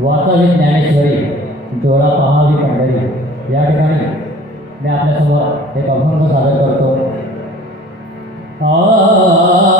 वाचावी ज्ञानेश्वरी जोडा पहावी पंढरी. या ठिकाणी मी आपल्यासमोर एक अभंग सादर करतो. आ,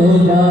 খোদা